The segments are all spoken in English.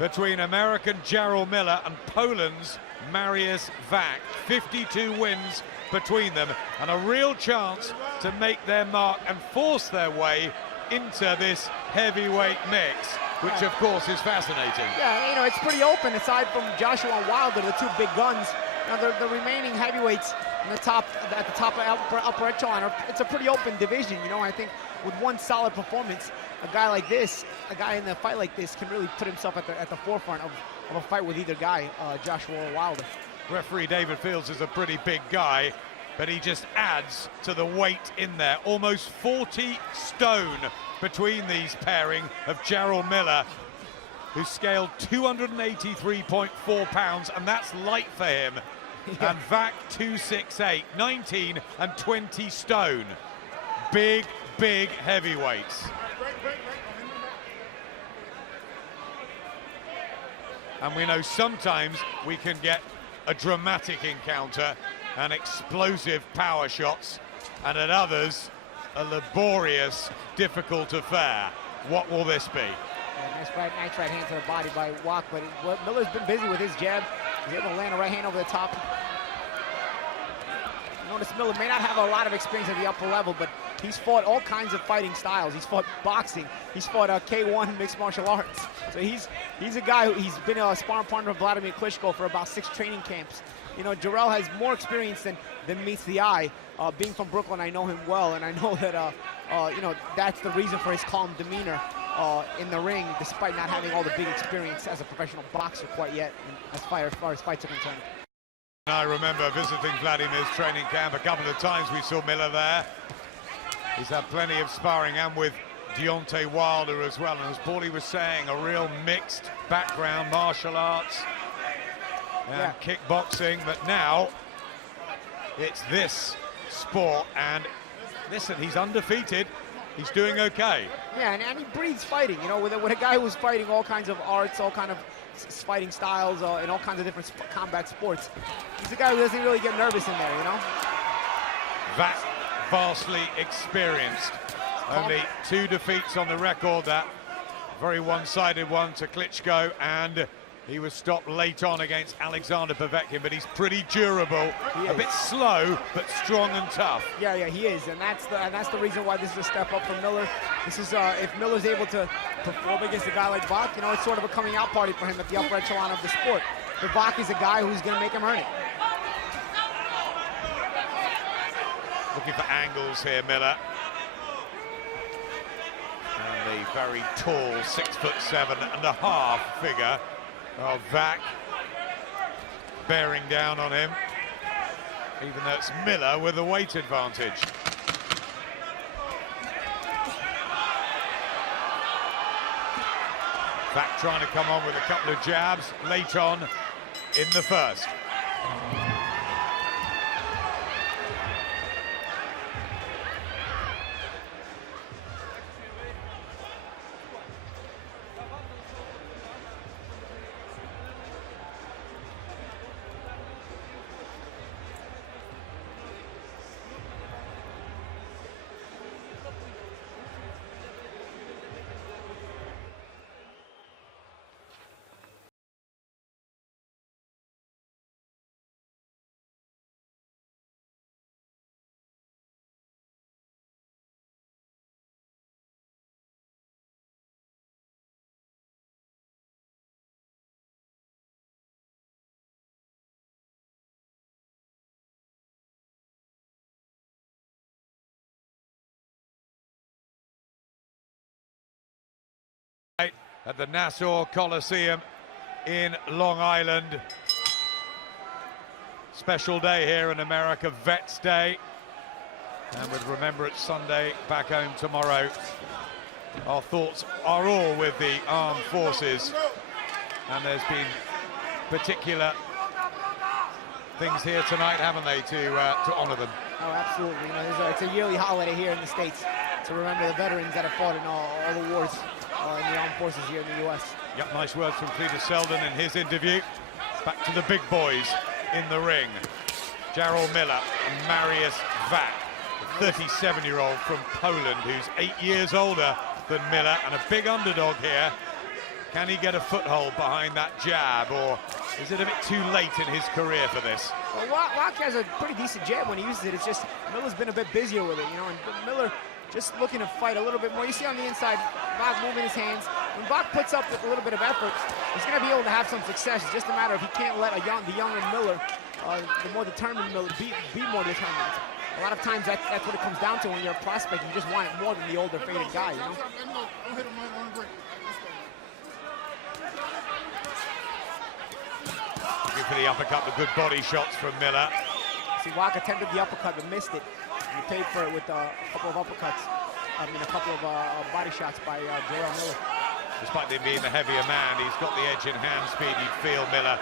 between American Jarrell Miller and Poland's Marius Wach. 52 wins between them, and a real chance to make their mark and force their way into this heavyweight mix, which of course is fascinating. Yeah, you know, it's pretty open aside from Joshua and Wilder, the two big guns. Now the remaining heavyweights in the top, at the top of upper echelon, it's a pretty open division. You know, I think with one solid performance, a guy like this, a guy in a fight like this, can really put himself at the forefront of a fight with either guy, Joshua or Wilder. Referee David Fields is a pretty big guy, but he just adds to the weight in there. Almost 40 stone between these pairing of Jarrell Miller, who scaled 283.4 pounds, and that's light for him. Yeah. And Wach 268, 19 and 20 stone. Big, big heavyweights. And we know sometimes we can get a dramatic encounter and explosive power shots, and at others, a laborious, difficult affair. What will this be? Yeah, nice right hand to the body by Wach, but Miller's been busy with his jab. He's able to land a right hand over the top. Notice Miller may not have a lot of experience at the upper level, but he's fought all kinds of fighting styles. He's fought boxing. He's fought K1 mixed martial arts. So he's a guy he's been a sparring partner of Vladimir Klitschko for about 6 training camps. You know, Jarrell has more experience than meets the eye. Being from Brooklyn, I know him well, and I know that you know, that's the reason for his calm demeanor in the ring, despite not having all the big experience as a professional boxer quite yet, as far as fights are concerned. I remember visiting Vladimir's training camp a couple of times. We saw Miller there. He's had plenty of sparring, and with Deontay Wilder as well. And as Paulie was saying, a real mixed background, martial arts and kickboxing. But now it's this sport, and listen, he's undefeated. He's doing okay. Yeah, and he breathes fighting. You know, with a guy who's fighting all kinds of arts, all kind of fighting styles, and all kinds of different combat sports. He's a guy who doesn't really get nervous in there, you know? That vastly experienced. Only 2 defeats on the record, that very one-sided one to Klitschko, and he was stopped late on against Alexander Povetkin, but he's pretty durable. A bit slow, but strong and tough. Yeah, he is, and that's the reason why this is a step up for Miller. This is if Miller's able to perform against a guy like Wach, you know, it's sort of a coming out party for him at the upper echelon of the sport. But Wach is a guy who's going to make him earn it. Looking for angles here, Miller. And the very tall 6'7.5" figure of Wach bearing down on him, even though it's Miller with a weight advantage. Wach trying to come on with a couple of jabs late on in the first. At the Nassau Coliseum in Long Island. Special day here in America, Vets Day. And with Remembrance Sunday back home tomorrow, our thoughts are all with the armed forces. And there's been particular things here tonight, haven't they, to honor them? Oh, absolutely. You know, it's a yearly holiday here in the States to remember the veterans that have fought in all the wars in the armed forces here in the U.S. Yep, nice words from Cletus Selden in his interview. Back to the big boys in the ring. Jarrell Miller and Marius Wach, a 37-year-old from Poland who's 8 years older than Miller, and a big underdog here Can he get a foothold behind that jab, or is it a bit too late in his career for this? Well, Wach has a pretty decent jab when he uses it. It's just Miller's been a bit busier with it, you know, and Miller just looking to fight a little bit more. You see on the inside, Wach moving his hands. When Wach puts up with a little bit of effort, he's going to be able to have some success. It's just a matter of he can't let the younger Miller, the more determined Miller, be more determined. A lot of times that's what it comes down to when you're a prospect. You just want it more than the older, faded guy, you know? Looking for the uppercut, the good body shots from Miller. See, Wach attempted the uppercut but missed it. He paid for it with a couple of uppercuts. I mean, a couple of body shots by Jarrell Miller. Despite him being the heavier man, he's got the edge in hand speed, you'd feel, Miller.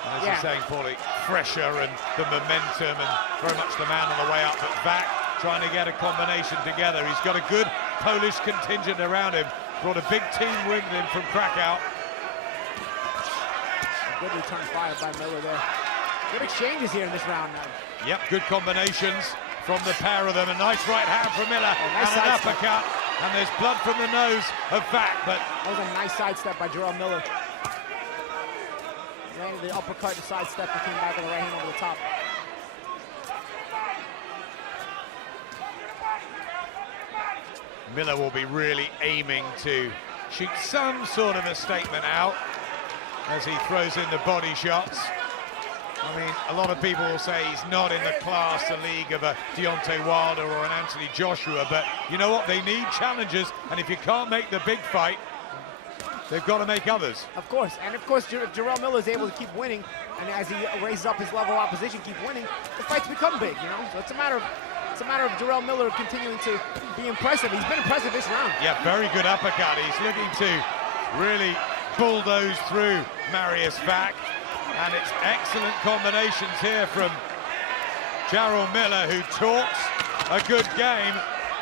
And as you're saying, Paulie, fresher and the momentum and very much the man on the way up. But Wach trying to get a combination together. He's got a good Polish contingent around him. Brought a big team with him from Krakow. Good return fire by Miller there. Good exchanges here in this round now. Yep, good combinations from the pair of them. A nice right hand from Miller, nice and an uppercut. And there's blood from the nose of Wach, but that was a nice sidestep by Jarrell Miller. Landed the uppercut and sidestep and came back with the right hand over the top. Miller will be really aiming to shoot some sort of a statement out as he throws in the body shots. I mean, a lot of people will say he's not in the class, the league of a Deontay Wilder or an Anthony Joshua, but you know what? They need challenges, and if you can't make the big fight, they've got to make others. Of course, and of course, Jarrell Miller is able to keep winning, and as he raises up his level of opposition, keep winning, the fights become big, you know? So it's a matter of Jarrell Miller continuing to be impressive. He's been impressive this round. Yeah, very good uppercut. He's looking to really bulldoze through Marius Wach. And it's excellent combinations here from Jarrell Miller, who talks a good game,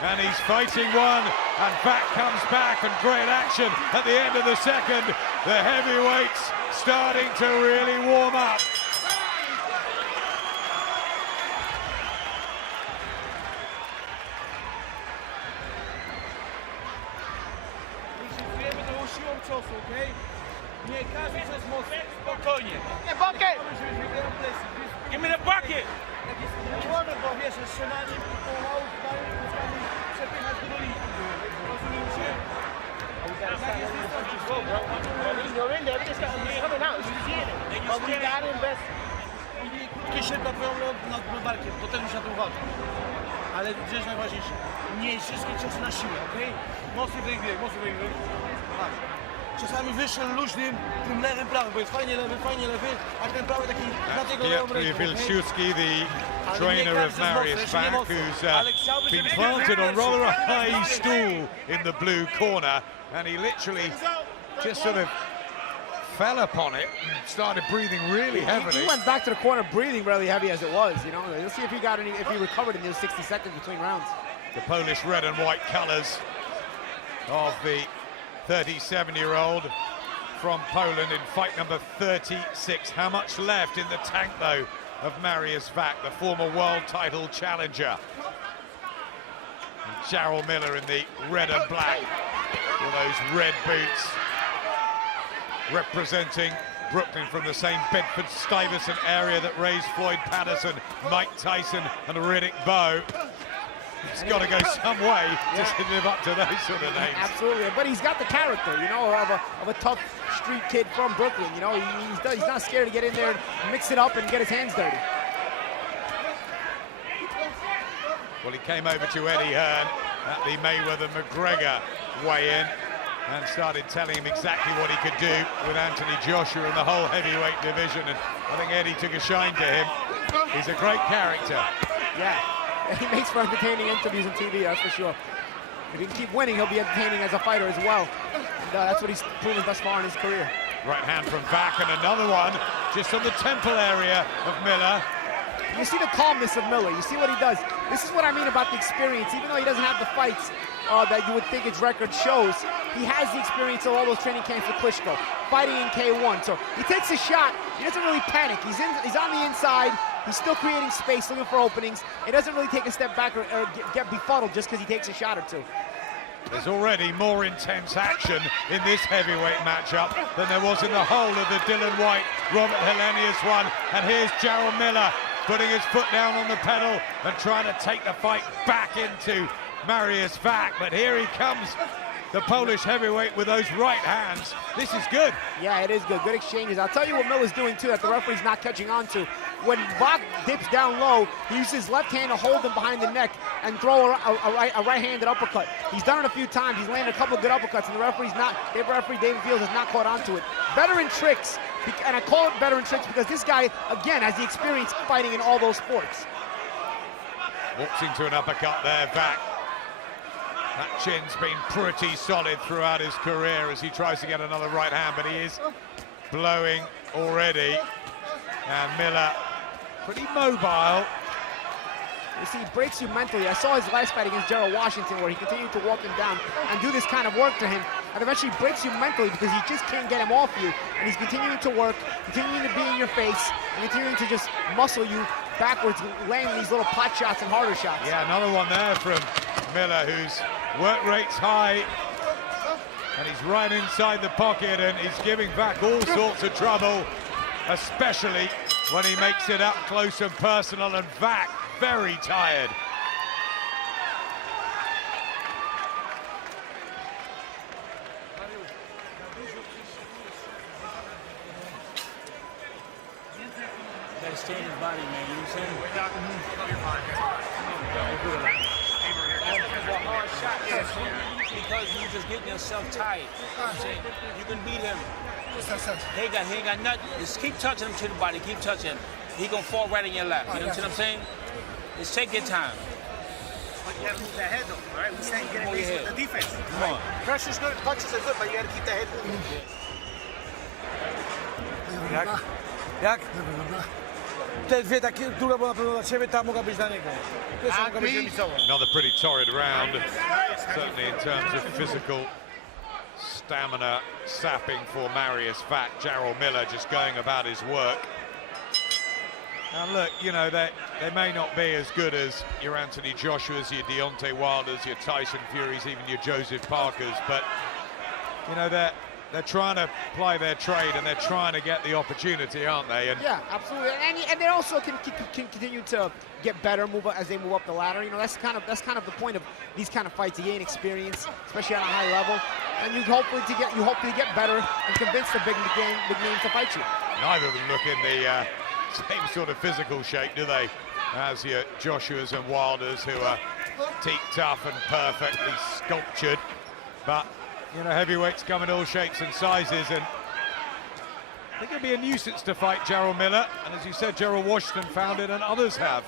and he's fighting one, and Wach comes back, and great action at the end of the second. The heavyweights starting to really warm up. Nie każdy coś mocno, spokojnie. Nie, bucket! Give me the bucket! Nie wolno go, wiesz, strzelaniem i pomału przepychać do linii. Rozumiecie? But we got him best. Krótkie na twoją nad barkiem, to ten już na to uważa. Ale gdzieś najważniejsze, nie wszystkie ciosy na siłę, okej? Mocny wybieg, mocny wybieg. Czasami wyższym, luźnym, tym lewym, prawym, bo jest fajnie lewy, a ten prawy taki na tego lewą ręką. Wilczewski, the trainer of Marius Wach, who's been planted on rather a high stool in the blue corner, and he literally just sort of fell upon it and started breathing really heavily. He went back to the corner breathing really heavy as it was, you know. Let's see if he recovered in those 60 seconds between rounds. The Polish red and white colors of the 37-year-old from Poland in fight number 36. How much left in the tank, though, of Marius Wach, the former world title challenger? And Jarrell Miller in the red and black with those red boots, representing Brooklyn from the same Bedford-Stuyvesant area that raised Floyd Patterson, Mike Tyson and Riddick Bowe. He's got to go some way to live up to those sort of names. Absolutely, but he's got the character, you know, of a tough street kid from Brooklyn. You know, he's not scared to get in there and mix it up and get his hands dirty. Well, he came over to Eddie Hearn at the Mayweather-McGregor weigh-in and started telling him exactly what he could do with Anthony Joshua in the whole heavyweight division, and I think Eddie took a shine to him. He's a great character. Yeah. He makes for entertaining interviews on TV, that's for sure. If he can keep winning, he'll be entertaining as a fighter as well. And that's what he's proven thus far in his career. Right hand from Wach, and another one just on the temple area of Miller. You see the calmness of Miller. You see what he does. This is what I mean about the experience. Even though he doesn't have the fights that you would think his record shows, he has the experience of all those training camps with Klitschko, fighting in K1. So he takes a shot. He doesn't really panic. He's on the inside. He's still creating space, looking for openings. He doesn't really take a step back or get befuddled just because he takes a shot or two. There's already more intense action in this heavyweight matchup than there was in the whole of the Dylan White, Robert Helenius one. And here's Jarrell Miller putting his foot down on the pedal and trying to take the fight back into Marius Wach. But here he comes, the Polish heavyweight, with those right hands. This is good. Yeah, it is good. Good exchanges. I'll tell you what Miller's doing, too, that the referee's not catching on to. When Wach dips down low, he uses his left hand to hold him behind the neck and throw a right-handed uppercut. He's done it a few times. He's landed a couple of good uppercuts, and the referee, David Fields, has not caught on to it. Veteran tricks, and I call it veteran tricks because this guy, again, has the experience fighting in all those sports. Walks into an uppercut there, Wach. That chin's been pretty solid throughout his career as he tries to get another right hand, but he is blowing already. And Miller, pretty mobile. You see, he breaks you mentally. I saw his last fight against Jarrell Washington where he continued to walk him down and do this kind of work to him, and eventually breaks you mentally because he just can't get him off you. And he's continuing to work, continuing to be in your face, and continuing to just muscle you backwards, landing these little pot shots and harder shots. Yeah, another one there from Miller, whose work rate's high. And he's right inside the pocket, and he's giving Wach all sorts of trouble, especially when he makes it up close and personal, and Wach very tired. Gotta stay in his body, man. You know what I'm saying? A hard shot, because you just getting yourself tired. You know what I'm saying? You can beat him. He ain't got nothing. Just keep touching him to the body. Keep touching him. He gonna fall right in your lap. You know what I'm saying? Just take your time. But you gotta move that head though, right? We saying get Move it your with head. the defense. Come on. Pressure's good, punches are good, but you gotta keep that head moving. Jak? Te dwie takie, druga była pewno dla ciebie, ta mogła być dla niego. Pierwsza mogła być remisowa. Another pretty torrid round, certainly in terms of physical stamina sapping for Marius Wach. Jarrell Miller just going about his work. And look, you know, they may not be as good as your Anthony Joshua's, your Deontay Wilders, your Tyson Furies, even your Joseph Parkers, but, you know, they're trying to ply their trade and they're trying to get the opportunity, aren't they? And yeah, absolutely. And they also can continue to get better, move up as they move up the ladder. You know, that's kind of the point of these kind of fights. You gain experience, especially on a high level, and you hopefully get better and convince the big names to fight you. neither of them look in the same sort of physical shape, do they? As your Joshuas and Wilders, who are teak tough and perfectly sculptured. But, you know, heavyweights come in all shapes and sizes, and they're going to be a nuisance to fight Jarrell Miller. And as you said, Jarrell Washington found it, and others have.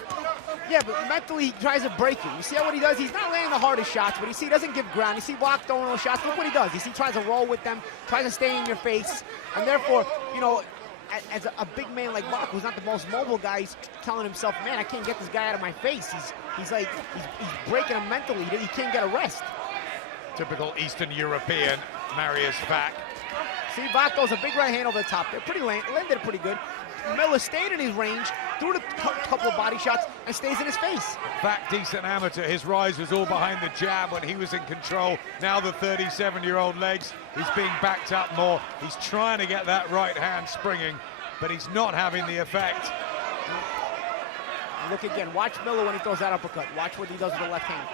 Yeah, but mentally he tries to break you. You see what he does? He's not landing the hardest shots, but you see he doesn't give ground. You see Wach throwing those shots. Look what he does. You see he tries to roll with them, tries to stay in your face. And therefore, you know, as a big man like Wach, who's not the most mobile guy, he's telling himself, man, I can't get this guy out of my face. He's breaking him mentally. He can't get a rest. Typical Eastern European Marius Wach. See, Wach throws a big right hand over the top. They're pretty landed pretty good. Miller stayed in his range, threw a couple of body shots, and stays in his face. Wach, decent amateur. His rise was all behind the jab when he was in control. Now the 37-year-old legs, he's being backed up more. He's trying to get that right hand springing, but he's not having the effect. Look again, watch Miller when he throws that uppercut. Watch what he does with the left hand.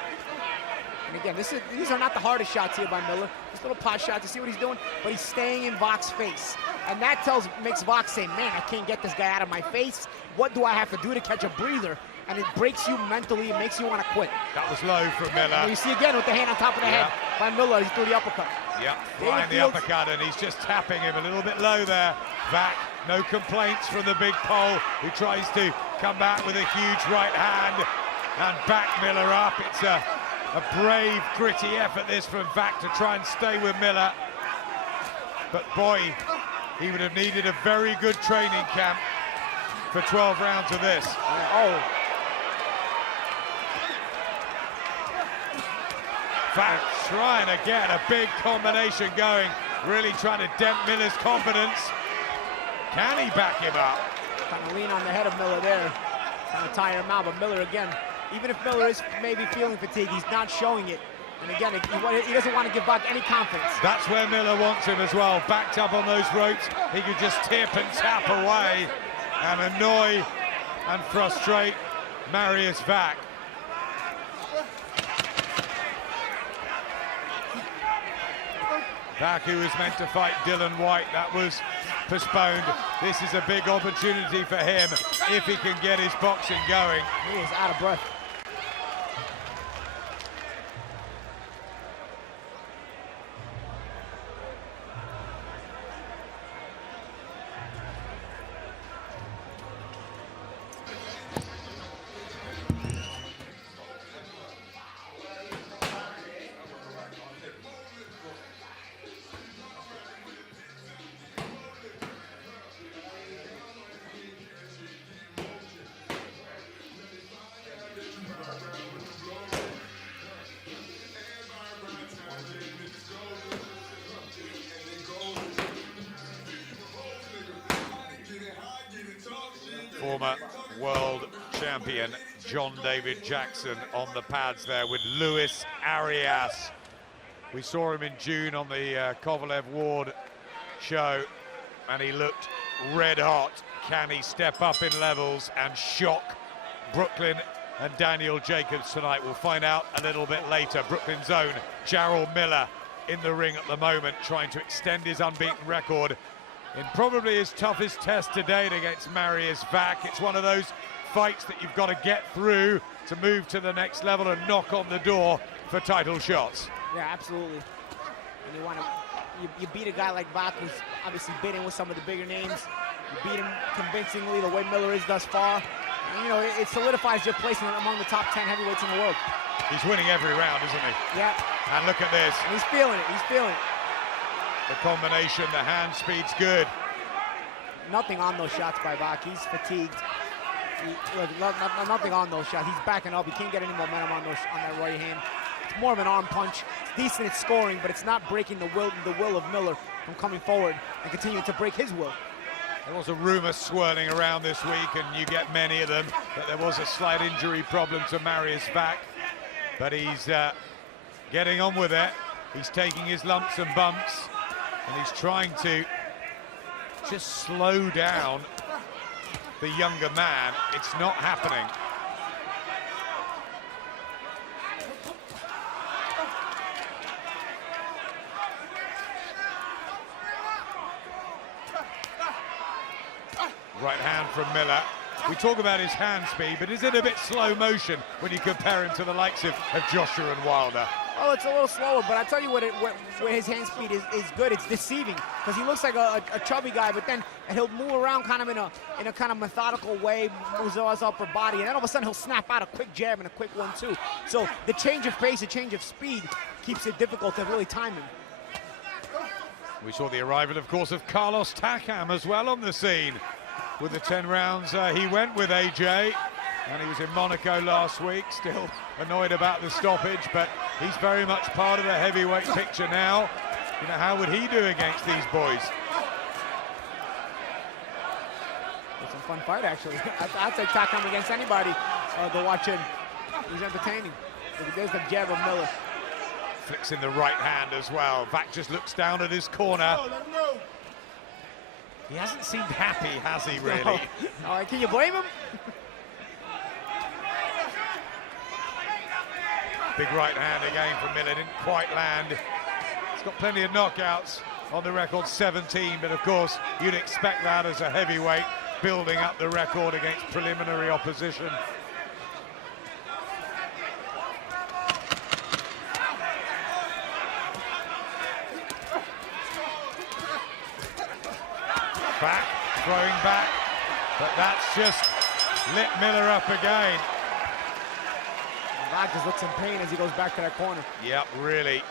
And again, these are not the hardest shots here by Miller. Just little pot shots, you see what he's doing? But he's staying in Wach's face. And that makes Wach say, man, I can't get this guy out of my face. What do I have to do to catch a breather? And it breaks you mentally, it makes you want to quit. That was low from Miller. And you see again with the hand on top of the head by Miller, he threw the uppercut. Yep, flying the uppercut, and he's just tapping him a little bit low there. Wach, no complaints from the big pole, who tries to come back with a huge right hand and back Miller up. It's a brave, gritty effort this from Wach to try and stay with Miller. But boy, he would have needed a very good training camp for 12 rounds of this. Wach trying to get a big combination going, really trying to dent Miller's confidence. Can he back him up? Trying to lean on the head of Miller there, trying to tire him out, but Miller again, even if Miller is maybe feeling fatigue, he's not showing it. And again, he doesn't want to give back any confidence. That's where Miller wants him as well. Backed up on those ropes, he could just tip and tap away and annoy and frustrate Marius Wach. Wach, who was meant to fight Dylan White, that was postponed. This is a big opportunity for him if he can get his boxing going. He is out of breath. Former world champion John David Jackson on the pads there with Luis Arias. We saw him in June on the Kovalev Ward show and he looked red hot. Can he step up in levels and shock Brooklyn and Daniel Jacobs tonight? We'll find out a little bit later. Brooklyn's own Jarrell Miller in the ring at the moment, trying to extend his unbeaten record in probably his toughest test to date against Marius Wach. It's one of those fights that you've got to get through to move to the next level and knock on the door for title shots. Yeah, absolutely. And you beat a guy like Wach, who's obviously been in with some of the bigger names. You beat him convincingly the way Miller is thus far. And, you know, it solidifies your place among the top 10 heavyweights in the world. He's winning every round, isn't he? Yeah. And look at this. And he's feeling it, he's feeling it. The combination, the hand speed's good. Nothing on those shots by Wach. He's fatigued. Nothing on those shots. He's backing up. He can't get any momentum on that right hand. It's more of an arm punch. It's decent at scoring, but it's not breaking the will of Miller from coming forward and continuing to break his will. There was a rumor swirling around this week, and you get many of them, that there was a slight injury problem to Marius Wach, but he's getting on with it. He's taking his lumps and bumps, and he's trying to just slow down the younger man. It's not happening. Right hand from Miller. We talk about his hand speed, but is it a bit slow motion when you compare him to the likes of Joshua and Wilder? Oh, it's a little slower, but I tell you where his hand speed is good. It's deceiving, because he looks like a chubby guy, but then he'll move around kind of in a kind of methodical way, moves his upper body, and then all of a sudden he'll snap out a quick jab and a quick 1-2. So the change of pace, the change of speed keeps it difficult to really time him. We saw the arrival, of course, of Carlos Takam as well on the scene. With the 10 rounds he went with AJ, and he was in Monaco last week, still annoyed about the stoppage, but he's very much part of the heavyweight picture now. You know, how would he do against these boys? It's a fun fight, actually. I'd say Takam against anybody to watch him. He's entertaining. There's the jab of Miller. Flicks in the right hand as well. Wach just looks down at his corner. He hasn't seemed happy, has he, really? No. Can you blame him? Big right hand again from Miller, didn't quite land. He's got plenty of knockouts on the record, 17, but of course you'd expect that as a heavyweight, building up the record against preliminary opposition. Back, throwing back, but that's just lit Miller up again. Wach just looks in pain as he goes back to that corner. Yep, really.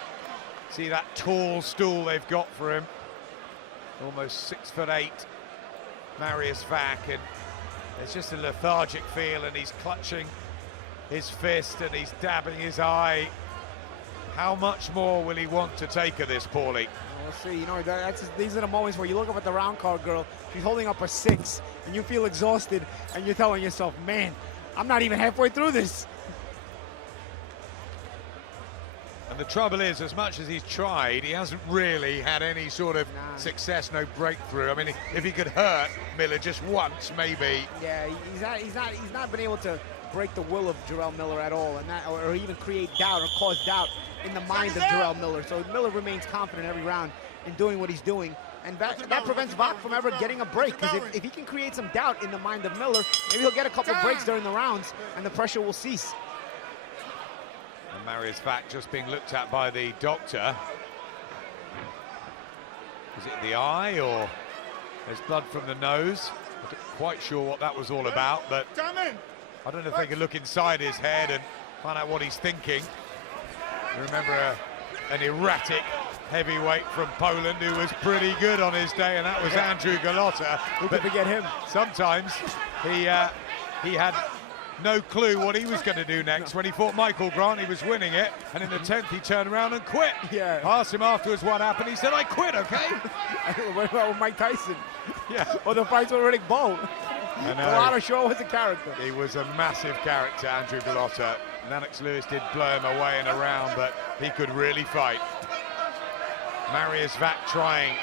See that tall stool they've got for him. Almost 6'8", Marius Wach, and there's just a lethargic feel, and he's clutching his fist and he's dabbing his eye. How much more will he want to take of this, Paulie? We'll see. You know, these are the moments where you look up at the round card girl. She's holding up a 6, and you feel exhausted, and you're telling yourself, man, I'm not even halfway through this. And the trouble is, as much as he's tried, he hasn't really had any sort of success, no breakthrough. I mean, if he could hurt Miller just once, maybe. Yeah, he's not been able to break the will of Jarrell Miller at all, and that, or even create doubt or cause doubt in the mind of Jarrell Miller. So Miller remains confident every round in doing what he's doing, and that prevents Wach from ever getting a break, because if he can create some doubt in the mind of Miller, maybe he'll get a couple breaks during the rounds, and the pressure will cease. And Marius Wach just being looked at by the doctor. Is it the eye, or there's blood from the nose? I'm not quite sure what that was all about, but I don't know if they can look inside his head and find out what he's thinking. Remember an erratic heavyweight from Poland who was pretty good on his day, and that was Andrew Golota. Who could forget him? Sometimes he had no clue what he was going to do next. When he fought Michael Grant, he was winning it, and in the 10th he turned around and quit. Yeah. Asked him afterwards what happened, he said, "I quit, okay?" What about with Mike Tyson? Yeah. Or the fights with Riddick Bowe? Golota sure was a character. He was a massive character, Andrew Golota. Lennox Lewis did blow him away in a round, but he could really fight. Marius Wach trying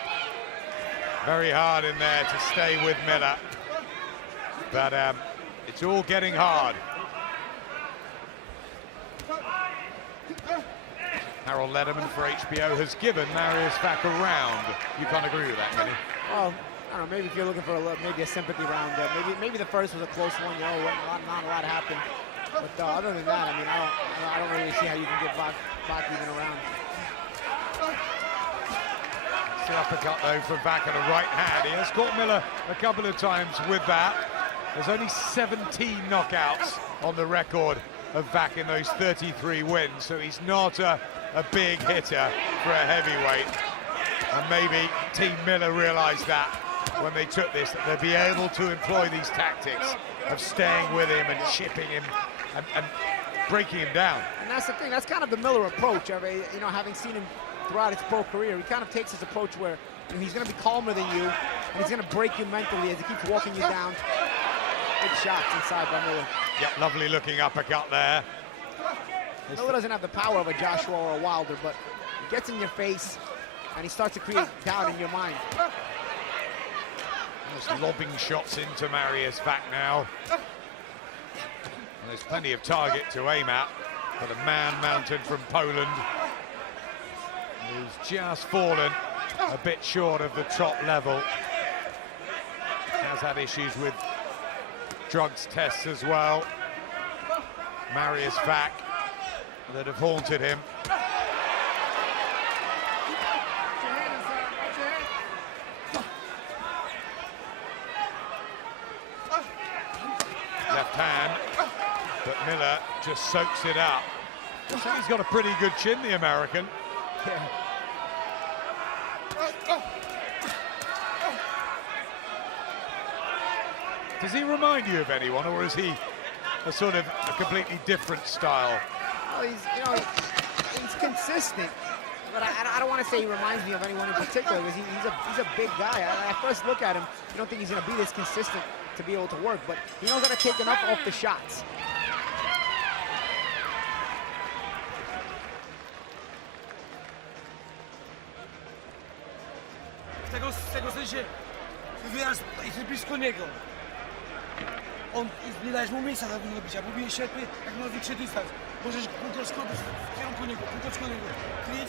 very hard in there to stay with Miller, but it's all getting hard. Harold Lederman for HBO has given Marius Wach a round. You can't agree with that, can you? Well, I don't know, maybe if you're looking for maybe a sympathy round, maybe the first was a close one, you know, not a lot happened. But other than that, I mean, I don't really see how you can get Wach even around. It's the uppercut, though, from Wach and a right hand. He has caught Miller a couple of times with that. There's only 17 knockouts on the record of Wach in those 33 wins, so he's not a big hitter for a heavyweight. And maybe Team Miller realised that when they took this, that they'd be able to employ these tactics of staying with him and chipping him and breaking him down. And that's the thing, that's kind of the Miller approach. I mean, you know, having seen him throughout his pro career, he kind of takes this approach where, you know, he's going to be calmer than you, and he's going to break you mentally as he keeps walking you down. Good shots inside by Miller. Yep, lovely looking uppercut there. Miller doesn't have the power of a Joshua or a Wilder, but he gets in your face, and he starts to create doubt in your mind. Just lobbing shots into Marius Wach now. And there's plenty of target to aim at, but a man mounted from Poland who's just fallen a bit short of the top level. Has had issues with drugs tests as well. Marius Wach that have haunted him. Left hand, but Miller just soaks it up. I think he's got a pretty good chin, the American. Yeah. Does he remind you of anyone, or is he a sort of a completely different style? Well, he's consistent, but I don't want to say he reminds me of anyone in particular, because he's a big guy. I first look at him, you don't think he's going to be this consistent to be able to work, but he knows how to take enough off the shots. W tego sensie wybierasz, jesteś blisko niego. On, nie dajesz mu miejsca do bicia, bo bije ślepy, jak ma większy dystans. Możesz półtoczko w kierunku niego, półtoczko niego, kryć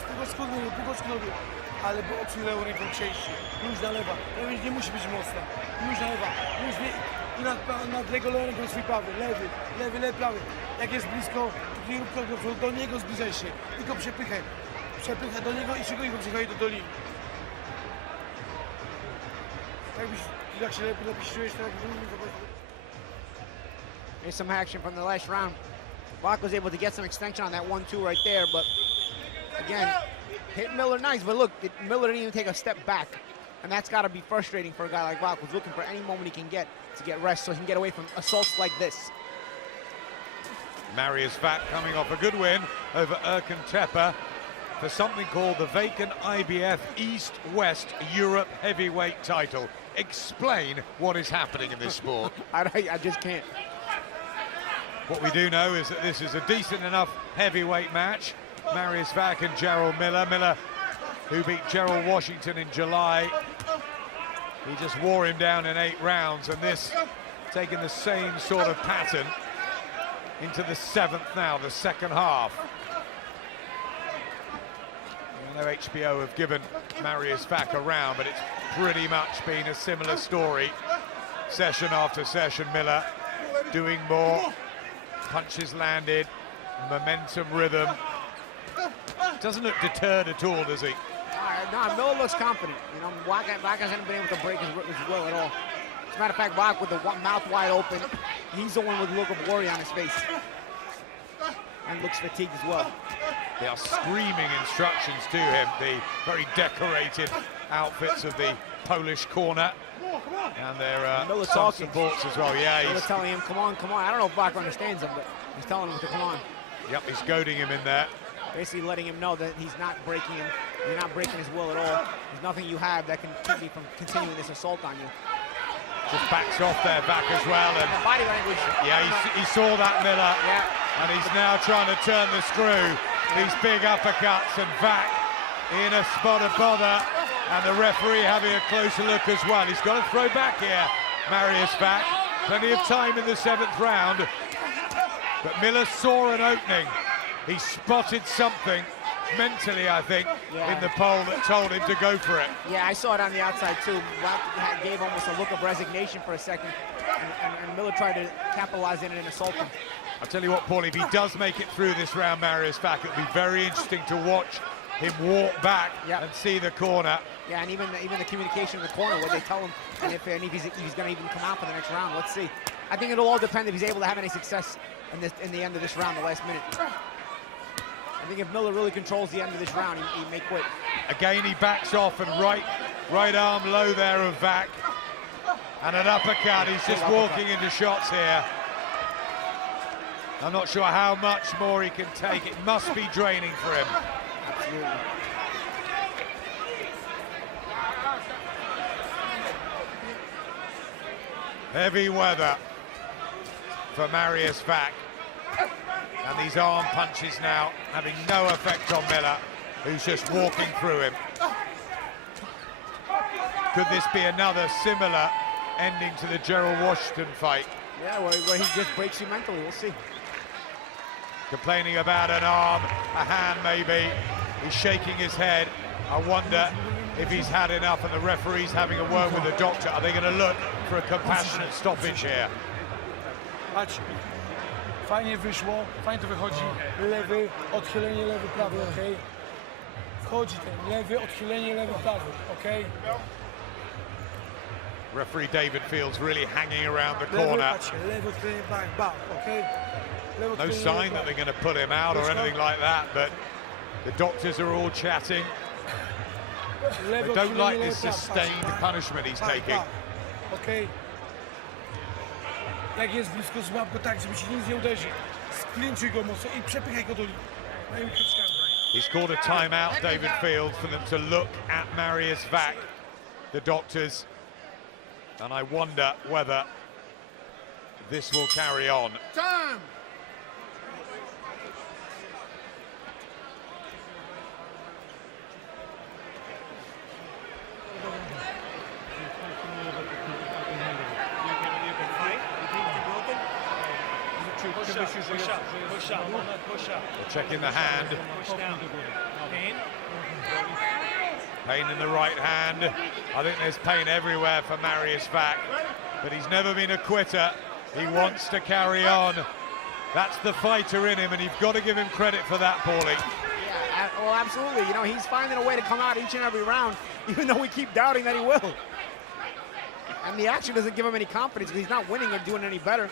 półtoczko nogi, ale boks lewą ręką częściej, luz na lewa, nie musi być mocna, luz na lewa, luz i nad lewą ręką swój prawy, lewy, prawy. Jak jest blisko, do niego zbliżaj się, tylko przepychaj do niego i szybko go przepychaj do linii. Jak się lepiej czujesz, to There's some action from the last round. Wach was able to get some extension on that 1-2 right there, but again, hit Miller nice, but look, Miller didn't even take a step back. And that's got to be frustrating for a guy like Wach, who's looking for any moment he can get to get rest so he can get away from assaults like this. Marius Wach coming off a good win over Erkan Tepe for something called the vacant IBF East-West Europe heavyweight title. Explain what is happening in this sport. I just can't. What we do know is that this is a decent enough heavyweight match. Marius Wach and Jarrell Miller. Miller, who beat Jarrell Washington in July. He just wore him down in 8 rounds, and this taking the same sort of pattern into the 7th now, the second half. I know HBO have given Marius Wach a round, but it's pretty much been a similar story. Session after session, Miller doing more, punches landed, momentum, rhythm. Doesn't look deterred at all, does he? No, Miller looks confident. You know, Wach hasn't been able to break his will at all. As a matter of fact, Wach with the mouth wide open, he's the one with a look of worry on his face. And looks fatigued as well. They are screaming instructions to him, the very decorated outfits of the Polish corner. And their some supports as well. Yeah, he's telling him, come on, come on. I don't know if Wach understands him, but he's telling him to come on. Yep, he's goading him in there. Basically letting him know that he's not breaking him. You're not breaking his will at all. There's nothing you have that can keep me from continuing this assault on you. Just backs off there, back as well. And body language. Yeah, he saw that, Miller. Yeah. And he's now trying to turn the screw. These big uppercuts, and Wach in a spot of bother. And the referee having a closer look as well. He's got to throw back here, Marius Wach. Plenty of time in the 7th round. But Miller saw an opening. He spotted something mentally, I think, in the pole that told him to go for it. Yeah, I saw it on the outside too. Wach gave almost a look of resignation for a second, and Miller tried to capitalize in it and assault him. I'll tell you what, Paulie, if he does make it through this round, Marius Wach, it'll be very interesting to watch him walk back and see the corner. Yeah, and even the communication in the corner, where they tell him, and if he's going to even come out for the next round. Let's see. I think it'll all depend if he's able to have any success in the end of this round, the last minute. I think if Miller really controls the end of this round, he may quit. Again, he backs off, and right arm low there of Wach. And an uppercut. He's just walking into shots here. I'm not sure how much more he can take. It must be draining for him. Absolutely. Heavy weather for Marius Wach. And these arm punches now having no effect on Miller, who's just walking through him. Could this be another similar ending to the Jarrell Washington fight? Yeah, where he just breaks you mentally. We'll see. Complaining about an arm, a hand maybe. He's shaking his head. I wonder if he's had enough, and the referee's having a word with the doctor. Are they going to look for a compassionate stoppage here? Patrz. Fajnie wyszło, fajnie to wychodzi. Lewy, odchylenie, lewy, prawy, okej. Wchodzi ten lewy, odchylenie, lewy, prawy, okej. Referee David Fields really hanging around the corner. Lewy, odchylenie, back, okej. No sign that they're going to put him out or anything like that, but the doctors are all chatting. They don't like this sustained punishment he's taking. Okej. Jak jest blisko, złap go tak, żeby ci nic nie uderzy. Sklinchuj go mocno i przepychaj go do linii. He's called a timeout, David Fields, for them to look at Marius Wach, the doctors. And I wonder whether this will carry on. Time! Push up. They're checking the hand. Push down. Pain. Pain in the right hand. I think there's pain everywhere for Marius Wach, but he's never been a quitter. He wants to carry on. That's the fighter in him, and you've got to give him credit for that, Paulie. Yeah, well, absolutely. You know, he's finding a way to come out each and every round, even though we keep doubting that he will. And the action doesn't give him any confidence because he's not winning or doing any better.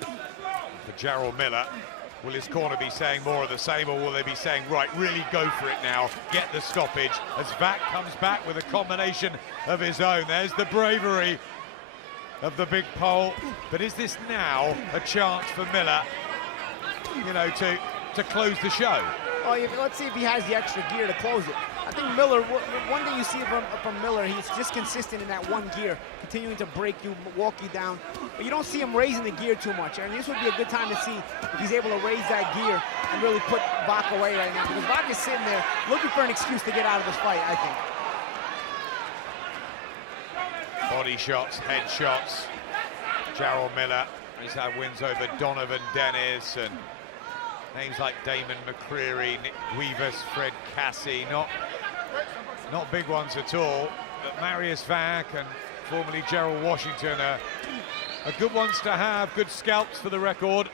For Jarrell Miller, will his corner be saying more of the same, or will they be saying, right, really go for it now, get the stoppage, as Wach comes back with a combination of his own. There's the bravery of the big pole, but is this now a chance for Miller, you know, to close the show? Well, let's see if he has the extra gear to close it. I think Miller, one thing you see from Miller, he's just consistent in that one gear, continuing to break you, walk you down. But you don't see him raising the gear too much. And this would be a good time to see if he's able to raise that gear and really put Wach away right now. Because Wach is sitting there looking for an excuse to get out of this fight, I think. Body shots, head shots. Jarrell Miller, he's had wins over Donovan Dennis and names like Damon McCreary, Nick Guivas, Fred Cassie, not big ones at all. But Marius Wach and formerly Gerald Washington are good ones to have, good scalps for the record.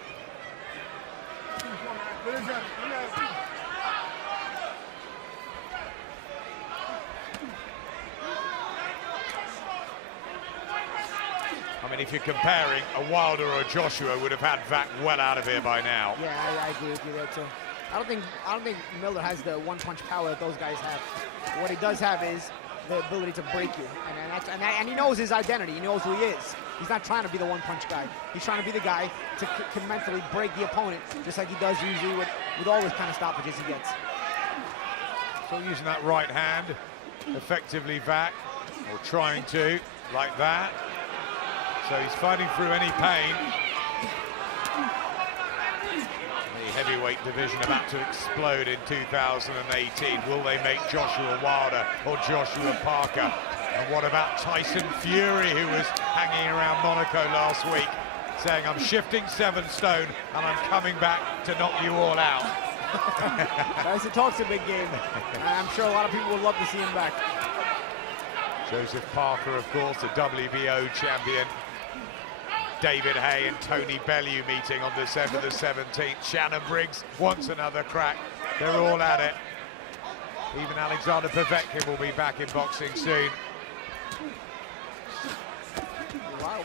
I mean, if you're comparing, a Wilder or a Joshua would have had Wach well out of here by now. Yeah, I agree with you there too. I don't think Miller has the one-punch power that those guys have. What he does have is the ability to break you, and he knows his identity. He knows who he is. He's not trying to be the one-punch guy. He's trying to be the guy to can mentally break the opponent, just like he does usually with all those kind of stoppages he gets. So using that right hand, effectively Wach, or trying to, like that. So he's fighting through any pain. The heavyweight division about to explode in 2018. Will they make Joshua Wilder or Joshua Parker? And what about Tyson Fury, who was hanging around Monaco last week, saying, I'm shifting 7 stone and I'm coming back to knock you all out. Tyson talks a big game. I'm sure a lot of people would love to see him back. Joseph Parker, of course, the WBO champion. David Hay and Tony Bellew meeting on December the 17th. Shannon Briggs wants another crack. They're all at it. Even Alexander Povetkin will be back in boxing soon.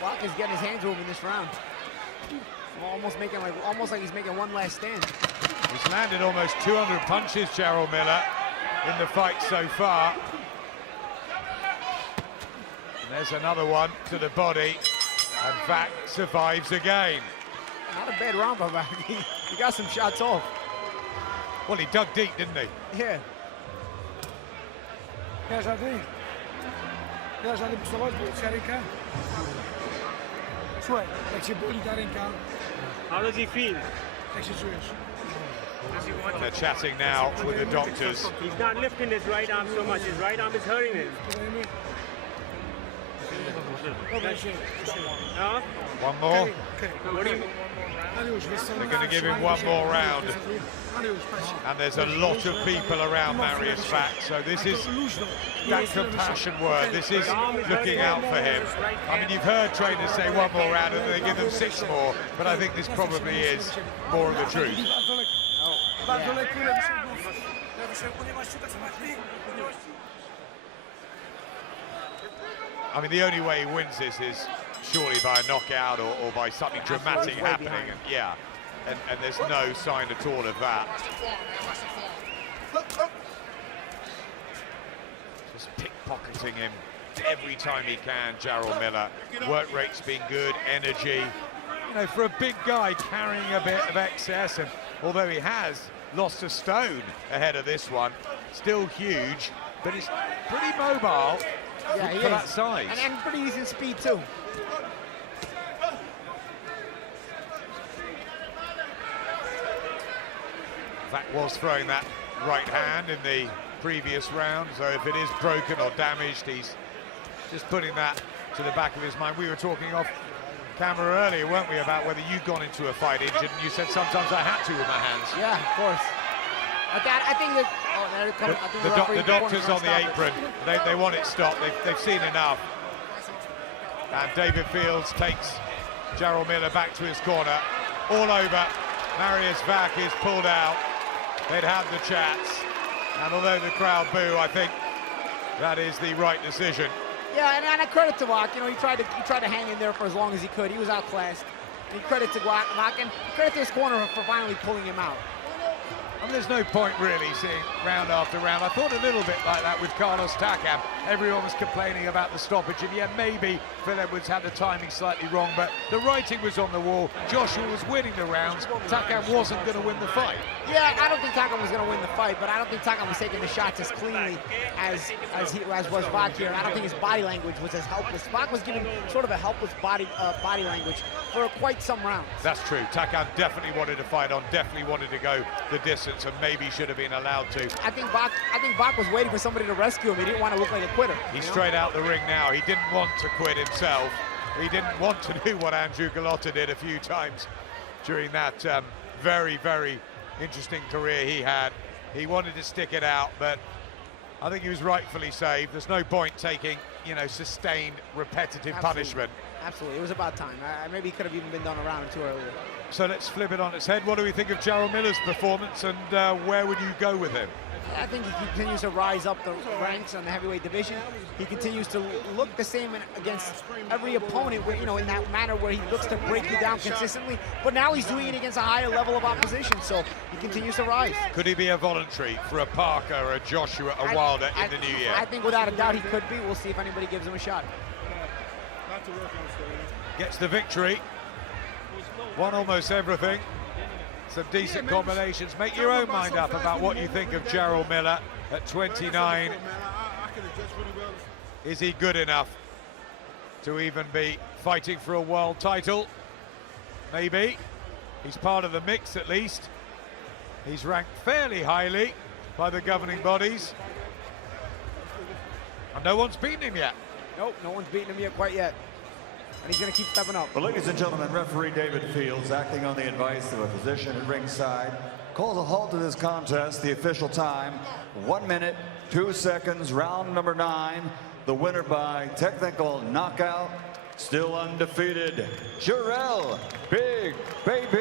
Wach is getting his hands moving this round. Almost like he's making one last stand. He's landed almost 200 punches, Jarrell Miller, in the fight so far. And there's another one to the body. And Wach survives again. Not a bad round for Wach. He got some shots off. Well, he dug deep, didn't he? Yeah. Ja żadnej pistolet, bo ręka. Słuchaj, jak cię boli ta ręka, How does he feel? jak się czujesz? Does he want And they're chatting now with the doctors. He's not lifting his right arm so much. His right arm is hurting him. Dobra, się. Huh? One more. What do you... They're going to give him one more round. And there's a lot of people around Marius Wach, so this is that compassion word. This is looking out for him. I mean, you've heard trainers say one more round and they give them 6 more, but I think this probably is more of the truth. I mean, the only way he wins this is surely by a knockout or by something dramatic happening. And there's no sign at all of that. Just pickpocketing him every time he can, Jarrell Miller. Work rate's been good, energy. You know, for a big guy carrying a bit of excess, and although he has lost a stone ahead of this one, still huge, but he's pretty mobile. Yeah, he for is. that size. And pretty easy speed too. Wach was throwing that right hand in the previous round, so if it is broken or damaged, he's just putting that to the back of his mind. We were talking off camera earlier, weren't we, about whether you'd gone into a fight injured, and you said sometimes I had to with my hands. Yeah, of course. I think that the doctors on the apron, they want it stopped. They've seen enough. And David Fields takes Jarrell Miller back to his corner. All over. Marius Wach is pulled out. They'd had the chats. And although the crowd boo, I think that is the right decision. Yeah, and a credit to Wach. You know, he tried to hang in there for as long as he could. He was outclassed. And credit to Wach, and credit to his corner for finally pulling him out. I mean, there's no point really seeing round after round. I thought a little bit like that with Carlos Takam everyone was complaining about the stoppage, and yeah, maybe Phil Edwards had the timing slightly wrong, but the writing was on the wall. Joshua was winning the rounds. Takam wasn't going to win the fight. Yeah, I don't think Takam was going to win the fight, but I don't think Takam was taking the shots as cleanly as was Wach here. I don't think his body language was as helpless. Wach was giving sort of a helpless body language for quite some rounds. That's true. Takam definitely wanted to fight on, definitely wanted to go the distance, and maybe should have been allowed to. I think Wach was waiting for somebody to rescue him. He didn't want to look like a quitter. He's straight out the ring now. He didn't want to quit himself. He didn't want to do what Andrew Galotta did a few times during that very, very interesting career he had. He wanted to stick it out, but I think he was rightfully saved. There's no point taking, you know, sustained, repetitive punishment. Absolutely, it was about time. Maybe he could have even been done a round or two earlier. So let's flip it on its head. What do we think of Jarrell Miller's performance, and where would you go with him? I think he continues to rise up the ranks on the heavyweight division. He continues to look the same against every opponent, where, you know, in that manner where he looks to break you down consistently. But now he's doing it against a higher level of opposition, so he continues to rise. Could he be a voluntary for a Parker, a Joshua, a Wilder in the new year? I think without a doubt he could be. We'll see if anybody gives him a shot. Gets the victory. Won almost everything. Some decent combinations. Make your own mind up about what you think of Jarrell Miller at 29. Is he good enough to even be fighting for a world title? Maybe. He's part of the mix at least. He's ranked fairly highly by the governing bodies. And no one's beaten him yet. Nope, no one's beaten him yet quite yet. And he's going to keep stepping up. Well, ladies and gentlemen, referee David Fields, acting on the advice of a physician at ringside, calls a halt to this contest. The official time, 1 minute, 2 seconds, round number 9. The winner by technical knockout, still undefeated, Jarrell Big Baby